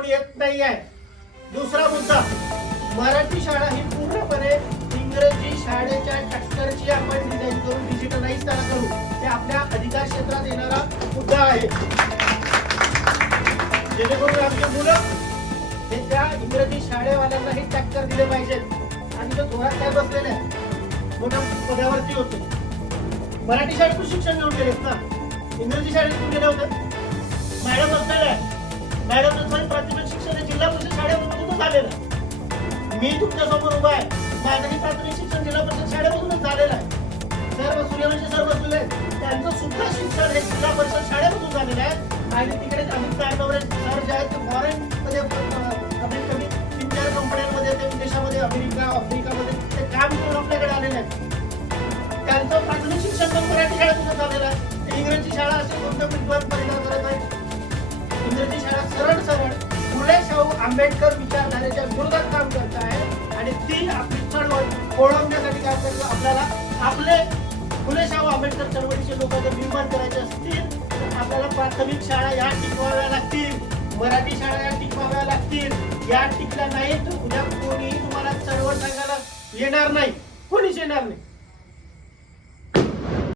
नाही आहे दुसरा मुद्दा मराठी शाळा ही पूर्णपणे इंग्रजी शाळेच्या टक्करची आपण डिझाईन करून डिजिटलाइज त्याला करू. ते आपल्या अधिकार क्षेत्रात येणारा मुद्दा आहे. जेणेकरून आमची मुलं हे त्या इंग्रजी शाळेवाल्यांनाही टक्कर दिले पाहिजेत. आणि ते थोडा काय बसलेले आहेत मोठ्या पदावरती होते. मराठी शाळेतून शिक्षण घेऊन गेलेत ना? इंग्रजी शाळेतून गेले होते. मॅडम बसलेल्या मॅडम प्राथमिक शिक्षण जिल्हा परिषद शाळेमधूनच झालेलं? आहे मी तुमच्यासमोर उभा आहे. माझंही प्राथमिक शिक्षण जिल्हा परिषद शाळेमधूनच झालेलं आहे. सर्व सूर्यवंशी सर बसलेले त्यांचं सुद्धा शिक्षण हे जिल्हा परिषद शाळेमधून झालेलं आहे. आणि तिकडे अमित कारनवरे सर जे आहेत ते फॉरेन मध्ये कमीत कमी तीन चार कंपन्यांमध्ये ते विदेशामध्ये अमेरिका आफ्रिकामध्ये ते काम करून आपल्याकडे आलेले आहेत. त्यांचं प्राथमिक शिक्षण पण मराठी शाळेतूनच झालेलं आहे. इंग्रजी शाळा असे कोणत्या विद्वान शाळा सरळ सरळ फुले शाहू आंबेडकर विचारधारेच्या विरोधात काम करत आहे आणि ती आपली चळवळ ओळखण्यासाठी काम करतो. आपल्याला आपले फुले शाहू आंबेडकर चळवळीचे लोक जर निर्माण करायचे असतील आपल्याला प्राथमिक शाळा या टिकवाव्या लागतील मराठी शाळा या टिकवाव्या लागतील. या टिकल्या नाही तर उद्या कोणीही तुम्हाला चळवळ सांगायला येणार नाही. कोणीच येणार नाही.